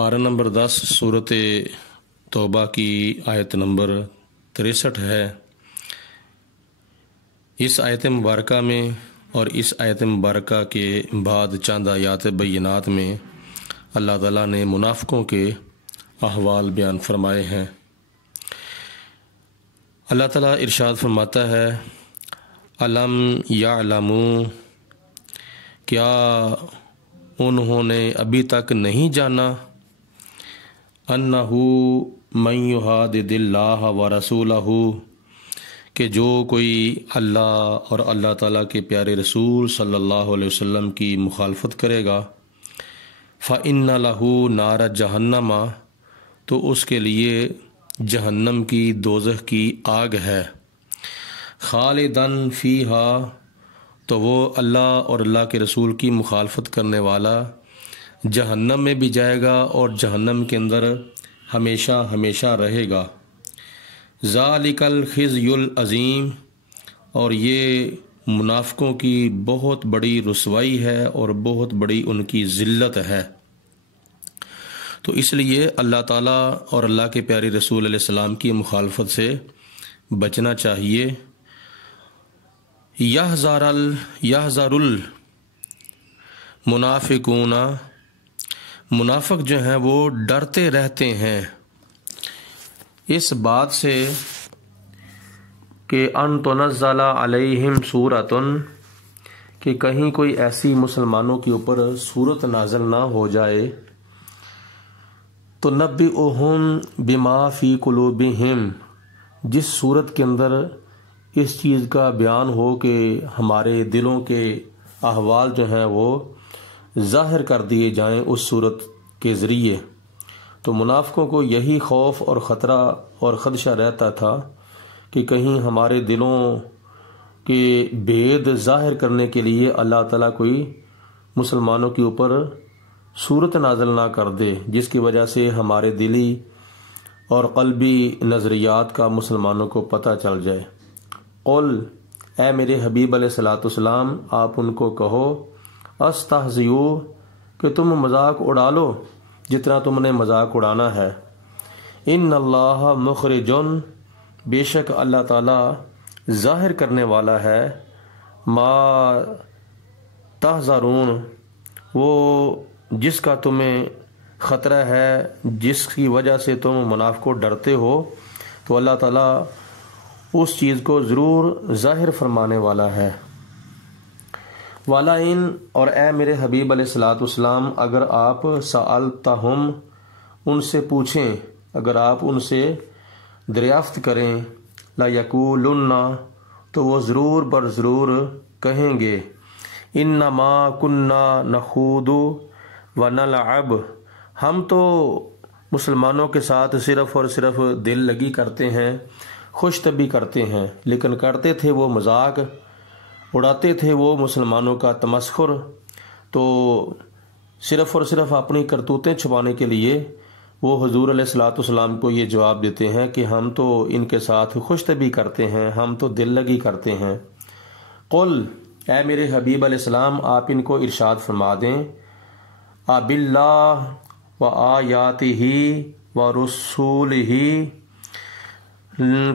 پارہ نمبر 10 صورت توبہ کی آیت نمبر 63 ہے۔ اس آیت مبارکہ میں اور اس آیت مبارکہ کے بعد چند آیات بینات میں اللہ تعالیٰ نے منافقوں کے احوال بیان فرمائے ہیں۔ اللہ تعالیٰ ارشاد فرماتا ہے، الم یعلموا، کیا انہوں نے ابھی تک نہیں جانا، انہو من یحادد اللہ ورسولہ، کہ جو کوئی اللہ اور اللہ تعالیٰ کے پیارے رسول صلی اللہ علیہ وسلم کی مخالفت کرے گا، فإن لہ نار جہنم، تو اس کے لیے جہنم کی دوزخ کی آگ ہے، خالدن فیہا، تو وہ اللہ اور اللہ کے رسول کی مخالفت کرنے والا جہنم میں بھی جائے گا اور جہنم کے اندر ہمیشہ ہمیشہ رہے گا۔ ذالک الخزی العظیم، اور یہ منافقوں کی بہت بڑی رسوائی ہے اور بہت بڑی ان کی ذلت ہے۔ تو اس لیے اللہ تعالیٰ اور اللہ کے پیارے رسول علیہ السلام کی مخالفت سے بچنا چاہیے۔ یحذر المنافقون، منافق جو ہیں وہ ڈرتے رہتے ہیں اس بات سے کہ ان تنزل علیہم سورۃ، کہ کہیں کوئی ایسی مسلمانوں کے اوپر سورت نازل نہ ہو جائے، تو نبئہم بما فی قلوبہم، جس صورت کے اندر اس چیز کا بیان ہو کہ ہمارے دلوں کے احوال جو ہیں وہ ظاہر کر دیے جائیں اس صورت کے ذریعے۔ تو منافقوں کو یہی خوف اور خطرہ اور خدشہ رہتا تھا کہ کہیں ہمارے دلوں کے بھید ظاہر کرنے کے لیے اللہ تعالیٰ کوئی مسلمانوں کے اوپر صورت نازل نہ کر دے، جس کی وجہ سے ہمارے دلی اور قلبی نظریات کا مسلمانوں کو پتہ چل جائے۔ قل، اے میرے حبیب علیہ الصلوۃ والسلام، آپ ان کو کہو، استہزئوا، کہ تم مذاق اڑا لو جتنا تم نے مذاق اڑانا ہے، ان اللہ مخرج، بے شک اللہ تعالیٰ ظاہر کرنے والا ہے، ما تحذرون، وہ جس کا تمہیں خطرہ ہے، جس کی وجہ سے تم منافقوں ڈرتے ہو، تو اللہ تعالیٰ اس چیز کو ضرور ظاہر فرمانے والا ہے۔ وَلَئِن، اور اے میرے حبیب علیہ الصلوۃ والسلام، اگر آپ سألتہم، ان سے پوچھیں، اگر آپ ان سے دریافت کریں، لَيَقُولُنَّ، تو وہ ضرور بر ضرور کہیں گے، اِنَّمَا كُنَّا نَخُوضُ وَنَلْعَبُ، ہم تو مسلمانوں کے ساتھ صرف اور صرف دل لگی کرتے ہیں، خوش طبعی کرتے ہیں، لیکن کرتے تھے وہ مذاق، اڑاتے تھے وہ مسلمانوں کا تمسخر۔ تو صرف اور صرف اپنی کرتوتیں چھپانے کے لیے وہ حضور علیہ الصلوۃ والسلام کو یہ جواب دیتے ہیں کہ ہم تو ان کے ساتھ خوش طبعی کرتے ہیں، ہم تو دل لگی کرتے ہیں۔ قل، اے میرے حبیب علیہ السلام، آپ ان کو ارشاد فرما دیں، باللہ وآیاتہ ورسولہ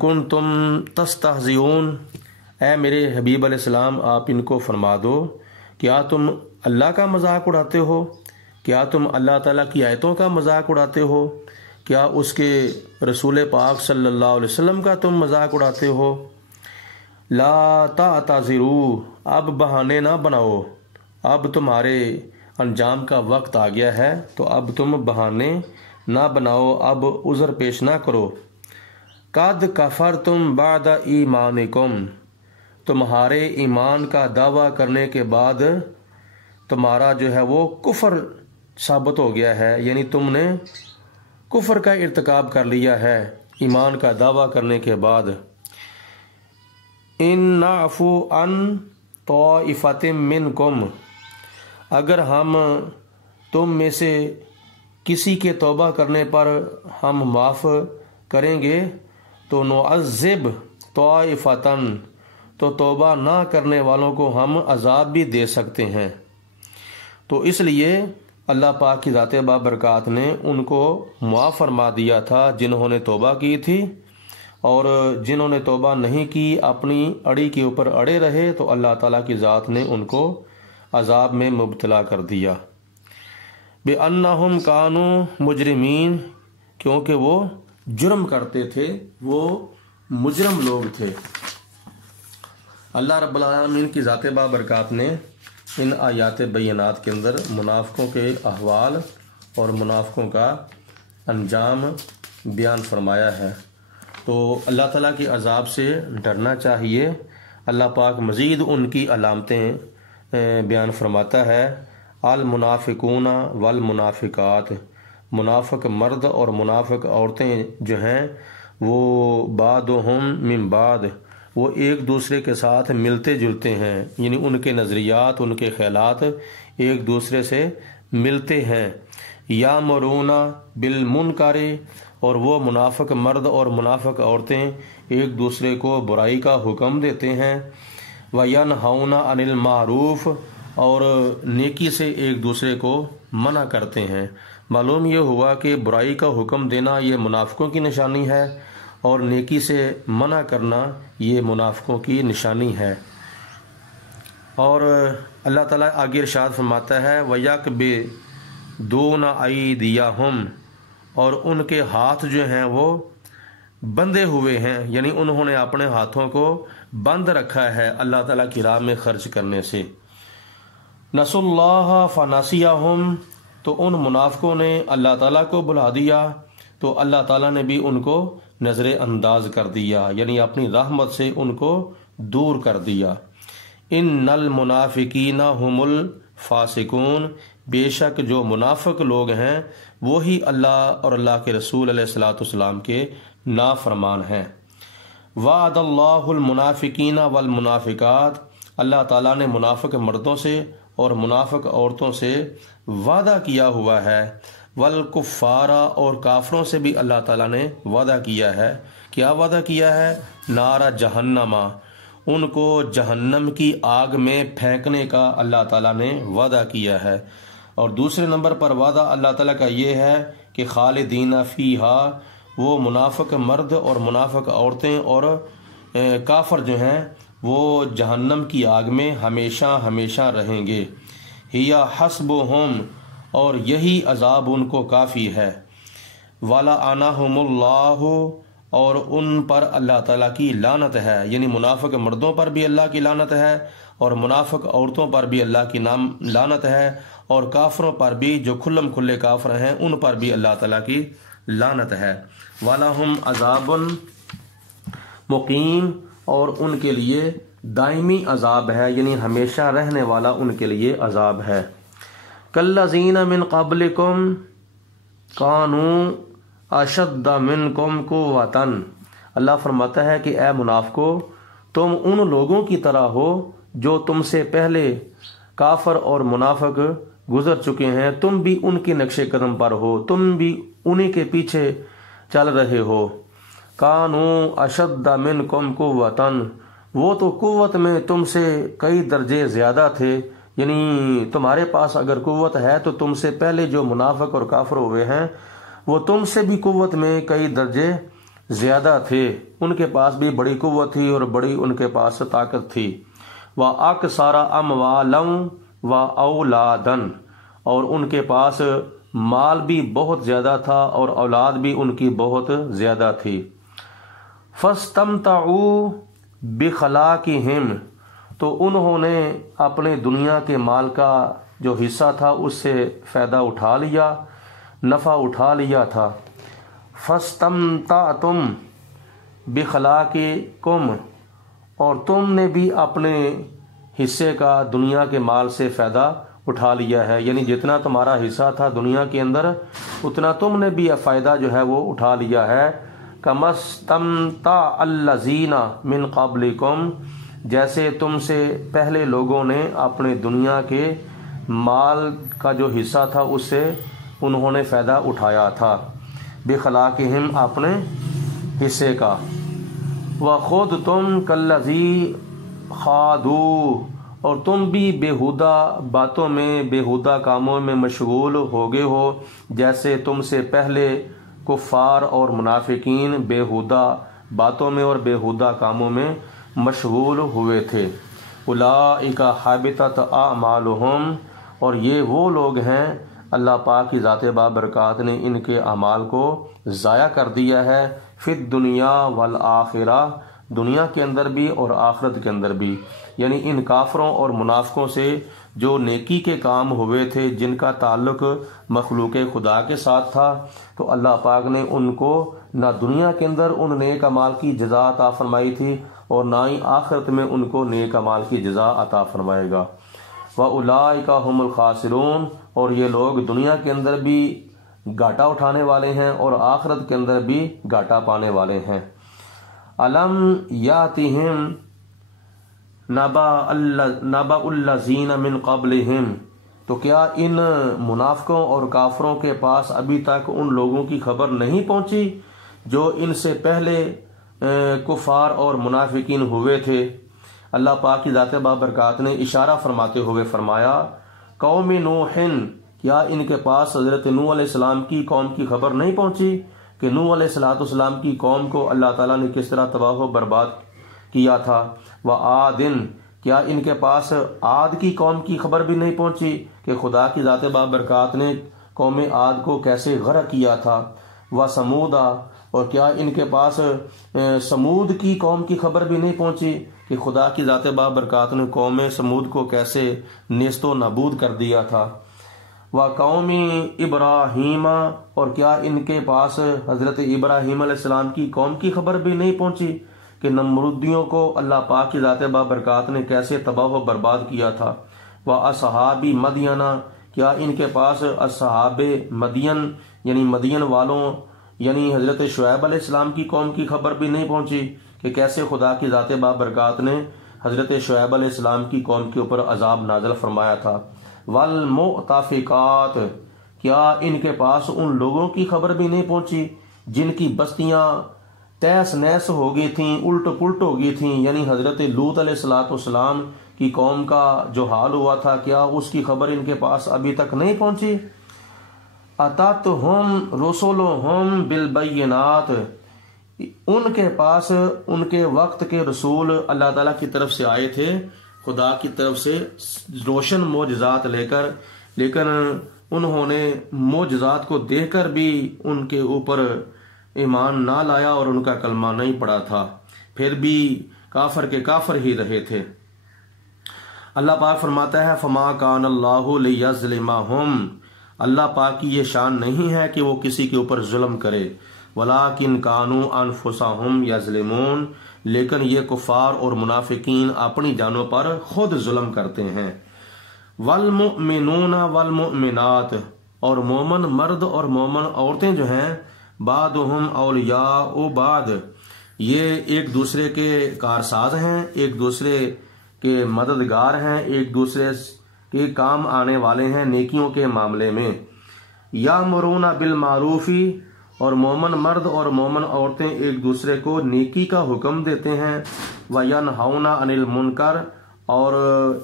کنتم تستہزئون، اے میرے حبیب علیہ السلام، آپ ان کو فرما دو، کیا تم اللہ کا مذاق اڑاتے ہو؟ کیا تم اللہ تعالیٰ کی آیتوں کا مذاق اڑاتے ہو؟ کیا اس کے رسول پاک صلی اللہ علیہ وسلم کا تم مذاق اڑاتے ہو؟ لا تعتذروا، اب بہانے نہ بناؤ، اب تمہارے انجام کا وقت آ گیا ہے، تو اب تم بہانے نہ بناؤ، اب عذر پیش نہ کرو۔ قد کفرتم بعد ایمانکم، تمہارے ایمان کا دعویٰ کرنے کے بعد تمہارا جو ہے وہ کفر ثابت ہو گیا ہے، یعنی تم نے کفر کا ارتکاب کر لیا ہے ایمان کا دعویٰ کرنے کے بعد۔ ان نعفو عن طائفۃ منکم، اگر ہم تم میں سے کسی کے توبہ کرنے پر ہم معاف کریں گے، تو نعذب طائفۃ، تو توبہ نہ کرنے والوں کو ہم عذاب بھی دے سکتے ہیں۔ تو اس لیے اللہ پاک کی ذات بابرکات نے ان کو معاف فرما دیا تھا جنہوں نے توبہ کی تھی، اور جنہوں نے توبہ نہیں کی اپنی اڑی کے اوپر اڑے رہے تو اللہ تعالیٰ کی ذات نے ان کو عذاب میں مبتلا کر دیا۔ بِأَنَّهُمْ كَانُوا مُجْرِمِينَ، کیونکہ وہ جرم کرتے تھے، وہ مجرم لوگ تھے۔ اللہ رب العالمین کی ذات بابرکات نے ان آیات بینات کے اندر منافقوں کے احوال اور منافقوں کا انجام بیان فرمایا ہے، تو اللہ تعالیٰ کی عذاب سے ڈرنا چاہیے۔ اللہ پاک مزید ان کی علامتیں بیان فرماتا ہے، المنافقون والمنافقات، منافق مرد اور منافق عورتیں جو ہیں وہ بعضهم من بعض، وہ ایک دوسرے کے ساتھ ملتے جلتے ہیں، یعنی ان کے نظریات، ان کے خیالات ایک دوسرے سے ملتے ہیں۔ یامرون بالمنکر، اور وہ منافق مرد اور منافق عورتیں ایک دوسرے کو برائی کا حکم دیتے ہیں۔ وینہون عن المعروف، اور نیکی سے ایک دوسرے کو منع کرتے ہیں۔ معلوم یہ ہوا کہ برائی کا حکم دینا یہ منافقوں کی نشانی ہے، اور نیکی سے منع کرنا یہ منافقوں کی نشانی ہے۔ اور اللہ تعالیٰ آگے ارشاد فرماتا ہے وَيَقْبِضُونَ أَيْدِيَهُمْ، اور ان کے ہاتھ جو ہیں وہ بندھے ہوئے ہیں، یعنی انہوں نے اپنے ہاتھوں کو بند رکھا ہے اللہ تعالیٰ کی راہ میں خرچ کرنے سے۔ نسوا اللہ فنسیہم، تو ان منافقوں نے اللہ تعالیٰ کو بھلا دیا تو اللہ تعالیٰ نے بھی ان کو نظر انداز کر دیا، یعنی اپنی رحمت سے ان کو دور کر دیا۔ ان المنافقین هم الفاسقون، بے شک جو منافق لوگ ہیں وہی اللہ اور اللہ کے رسول علیہ الصلوۃ والسلام کے نافرمان ہیں۔ وعد اللہ المنافقین والمنافقات، اللہ تعالیٰ نے منافق مردوں سے اور منافق عورتوں سے وعدہ کیا ہوا ہے۔ والکفار، اور کافروں سے بھی اللہ تعالیٰ نے وعدہ کیا ہے۔ کیا وعدہ کیا ہے؟ نار جہنم، ان کو جہنم کی آگ میں پھینکنے کا اللہ تعالیٰ نے وعدہ کیا ہے۔ اور دوسرے نمبر پر وعدہ اللہ تعالیٰ کا یہ ہے کہ خالدین فیہا، وہ منافق مرد اور منافق عورتیں اور کافر جو ہیں وہ جہنم کی آگ میں ہمیشہ ہمیشہ رہیں گے۔ ہیا حسبہم، اور یہی عذاب ان کو کافی ہے۔ وَلَعَنَهُمُ اللَّهُ، اور ان پر اللہ تعالیٰ کی لعنت ہے، یعنی منافق مردوں پر بھی اللہ کی لعنت ہے اور منافق عورتوں پر بھی اللہ کی لعنت ہے، اور کافروں پر بھی جو کھلم کھلے کافر ہیں ان پر بھی اللہ تعالیٰ کی لعنت ہے۔ وَلَهُمْ عَذَابٌ مُقِيمٌ، اور ان کے لیے دائمی عذاب ہے، یعنی ہمیشہ رہنے والا ان کے لیے عذاب ہے۔ کالذین من قبلکم کانوا اشد منکم قوۃ، اللہ فرماتا ہے کہ اے منافقو، تم ان لوگوں کی طرح ہو جو تم سے پہلے کافر اور منافق گزر چکے ہیں، تم بھی ان کے نقش قدم پر ہو، تم بھی انہی کے پیچھے چل رہے ہو۔ کانوا اشد منکم قوۃ، وہ تو قوت میں تم سے کئی درجے زیادہ تھے، یعنی تمہارے پاس اگر قوت ہے تو تم سے پہلے جو منافق اور کافر ہوئے ہیں وہ تم سے بھی قوت میں کئی درجے زیادہ تھے، ان کے پاس بھی بڑی قوت تھی اور بڑی ان کے پاس طاقت تھی۔ وَأَكْثَرَ أَمْوَالًا وَأَوْلَادًا، اور ان کے پاس مال بھی بہت زیادہ تھا اور اولاد بھی ان کی بہت زیادہ تھی۔ فَاسْتَمْتَعُوا بِخَلَاقِهِمْ، تو انہوں نے اپنے دنیا کے مال کا جو حصہ تھا اس سے فائدہ اٹھا لیا، نفع اٹھا لیا تھا۔ فَاسْتَمْتَعْتُمْ بِخَلَاقِكُمْ، اور تم نے بھی اپنے حصے کا دنیا کے مال سے فائدہ اٹھا لیا ہے، یعنی جتنا تمہارا حصہ تھا دنیا کے اندر اتنا تم نے بھی فائدہ جو ہے وہ اٹھا لیا ہے۔ كَمَا اسْتَمْتَعَ الَّذِينَ مِنْ قَبْلِكُمْ، جیسے تم سے پہلے لوگوں نے اپنے دنیا کے مال کا جو حصہ تھا اس سے انہوں نے فائدہ اٹھایا تھا، بخلاقہم، اپنے حصے کا۔ وَخُذْتُمْ كَالَّذِي خَاضُوا، اور تم بھی بیہودہ باتوں میں، بیہودہ کاموں میں مشغول ہو گئے ہو، جیسے تم سے پہلے کفار اور منافقین بیہودہ باتوں میں اور بیہودہ کاموں میں مشغول ہوئے تھے۔ اولئک حبطت اعمالہم، اور یہ وہ لوگ ہیں اللہ پاک کی ذات بابرکات نے ان کے اعمال کو ضائع کر دیا ہے، فی الدنیا والآخرہ، دنیا کے اندر بھی اور آخرت کے اندر بھی۔ یعنی ان کافروں اور منافقوں سے جو نیکی کے کام ہوئے تھے، جن کا تعلق مخلوق خدا کے ساتھ تھا، تو اللہ پاک نے ان کو نہ دنیا کے اندر ان نیک اعمال کی جزا عطا فرمائی تھی اور نہ ہی آخرت میں ان کو نیک اعمال کی جزا عطا فرمائے گا۔ وَأُولَئِكَ هُمُ الْخَاسِرُونَ، اور یہ لوگ دنیا کے اندر بھی گھاٹا اٹھانے والے ہیں اور آخرت کے اندر بھی گھاٹا پانے والے ہیں۔ أَلَمْ يَأْتِهِمْ نَبَأُ الَّذِينَ مِنْ قَبْلِهِمْ، تو کیا ان منافقوں اور کافروں کے پاس ابھی تک ان لوگوں کی خبر نہیں پہنچی جو ان سے پہلے کفار اور منافقین ہوئے تھے؟ اللہ پاک کی ذات بابرکات نے اشارہ فرماتے ہوئے فرمایا، قوم نوح، کیا ان کے پاس حضرت نوح علیہ السلام کی قوم کی خبر نہیں پہنچی کہ نوح علیہ السلام کی قوم کو اللہ تعالیٰ نے کس طرح تباہ و برباد کیا تھا؟ وعاد، کیا ان کے پاس عاد کی قوم کی خبر بھی نہیں پہنچی کہ خدا کی ذات بابرکات نے قوم عاد کو کیسے غرق کیا تھا؟ وثمودا، اور کیا ان کے پاس سمود کی قوم کی خبر بھی نہیں پہنچی کہ خدا کی ذات بابرکات نے قوم سمود کو کیسے نیست و نابود کر دیا تھا؟ وقوم ابراہیم، اور کیا ان کے پاس حضرت ابراہیم علیہ السلام کی قوم کی خبر بھی نہیں پہنچی کہ نمرودیوں کو اللہ پاک کی ذات بابرکات نے کیسے تباہ و برباد کیا تھا؟ واصحاب مدین، کیا ان کے پاس اصحاب مدین یعنی مدین والوں یعنی حضرت شعیب علیہ السلام کی قوم کی خبر بھی نہیں پہنچی کہ کیسے خدا کی ذات بابرکات نے حضرت شعیب علیہ السلام کی قوم کے اوپر عذاب نازل فرمایا تھا؟ والمؤتفقات، کیا ان کے پاس ان لوگوں کی خبر بھی نہیں پہنچی جن کی بستیاں تیس نیس ہو گئی تھیں، الٹ پلٹ ہو گئی تھیں، یعنی حضرت لوط علیہ السلام کی قوم کا جو حال ہوا تھا، کیا اس کی خبر ان کے پاس ابھی تک نہیں پہنچی؟ اتتہم رسلہم بالبینات، ان کے پاس ان کے وقت کے رسول اللہ تعالیٰ کی طرف سے آئے تھے، خدا کی طرف سے روشن معجزات لے کر، لیکن انہوں نے معجزات کو دیکھ کر بھی ان کے اوپر ایمان نہ لایا اور ان کا کلمہ نہیں پڑا تھا، پھر بھی کافر کے کافر ہی رہے تھے۔ اللہ پاک فرماتا ہے فما کان اللہ لیظلمہم، اللہ پاک کی یہ شان نہیں ہے کہ وہ کسی کے اوپر ظلم کرے، ولیکن کانوا انفسہم یظلمون، لیکن یہ کفار اور منافقین اپنی جانوں پر خود ظلم کرتے ہیں۔ والمؤمنون والمؤمنات، اور مومن مرد اور مومن عورتیں جو ہیں، بعضهم اولیاء بعض، یہ ایک دوسرے کے کارساز ہیں، ایک دوسرے کے مددگار ہیں، ایک دوسرے کے کام آنے والے ہیں نیکیوں کے معاملے میں۔ یامرون بالمعروف، اور مومن مرد اور مومن عورتیں ایک دوسرے کو نیکی کا حکم دیتے ہیں، وینہون عن المنکر، اور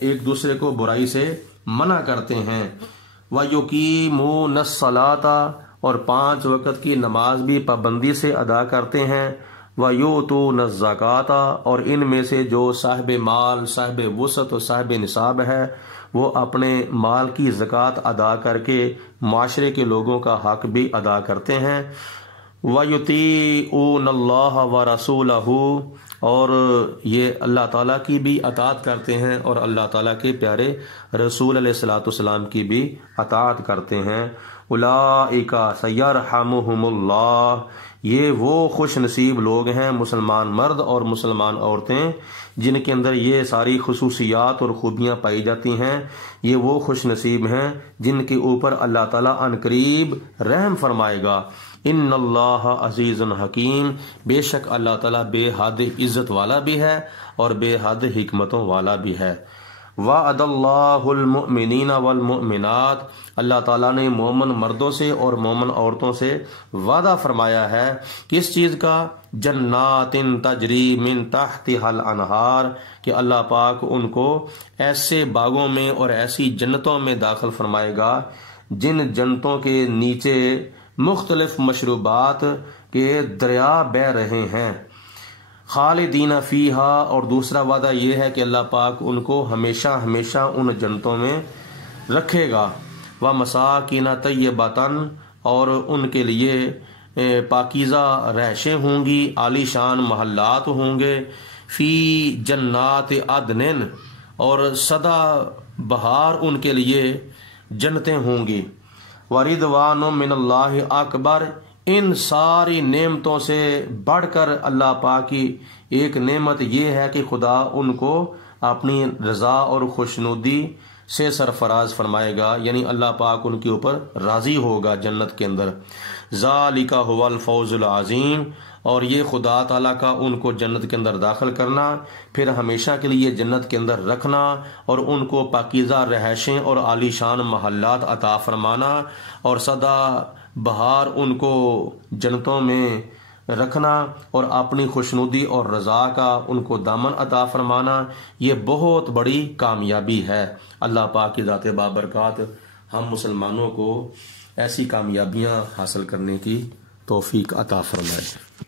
ایک دوسرے کو برائی سے منع کرتے ہیں، ویقیمون الصلاۃ، اور 5 وقت کی نماز بھی پابندی سے ادا کرتے ہیں، ویؤتون الزکوٰۃ، اور ان میں سے جو صاحب مال، صاحب وسعت اور صاحب نصاب ہے، وہ اپنے مال کی زکوٰۃ ادا کر کے معاشرے کے لوگوں کا حق بھی ادا کرتے ہیں، وَيُطِيعُونَ اللَّهَ وَرَسُولَهُ، اور یہ اللہ تعالیٰ کی بھی اطاعت کرتے ہیں اور اللہ تعالیٰ کے پیارے رسول علیہ السلام کی بھی اطاعت کرتے ہیں۔ اولئک سیرحمہم اللہ، یہ وہ خوش نصیب لوگ ہیں، مسلمان مرد اور مسلمان عورتیں جن کے اندر یہ ساری خصوصیات اور خوبیاں پائی جاتی ہیں، یہ وہ خوش نصیب ہیں جن کے اوپر اللہ تعالیٰ عنقریب رحم فرمائے گا۔ ان اللہ عزیز حکیم، بے شک اللہ تعالیٰ بے حد عزت والا بھی ہے اور بے حد حکمتوں والا بھی ہے۔ وعد اللہ المؤمنین والمؤمنات، اللہ تعالیٰ نے مومن مردوں سے اور مومن عورتوں سے وعدہ فرمایا ہے کس چیز کا؟ جنات تجری من تحتها الانہار، کہ اللہ پاک ان کو ایسے باغوں میں اور ایسی جنتوں میں داخل فرمائے گا جن جنتوں کے نیچے مختلف مشروبات کے دریا بہ رہے ہیں، خالدین فیہا، اور دوسرا وعدہ یہ ہے کہ اللہ پاک ان کو ہمیشہ ہمیشہ ان جنتوں میں رکھے گا، ومساکین طیبۃ، اور ان کے لیے پاکیزہ رہائشیں ہوں گی، عالی شان محلات ہوں گے، فی جنات عدن، اور سدا بہار ان کے لیے جنتیں ہوں گی، وردوان من اللہ اکبر، ان ساری نعمتوں سے بڑھ کر اللہ پاک کی ایک نعمت یہ ہے کہ خدا ان کو اپنی رضا اور خوشنودی سے سرفراز فرمائے گا، یعنی اللہ پاک ان کے اوپر راضی ہوگا جنت کے اندر۔ ذالک هو الفوز العظیم، اور یہ خدا تعالیٰ کا ان کو جنت کے اندر داخل کرنا، پھر ہمیشہ کے لیے جنت کے اندر رکھنا، اور ان کو پاکیزہ رہائشیں اور عالی شان محلات عطا فرمانا، اور سدا بہار ان کو جنتوں میں رکھنا، اور اپنی خوشنودی اور رضا کا ان کو دامن عطا فرمانا، یہ بہت بڑی کامیابی ہے۔ اللہ پاک کی ذات بابرکات ہم مسلمانوں کو ایسی کامیابیاں حاصل کرنے کی توفیق عطا فرمائے۔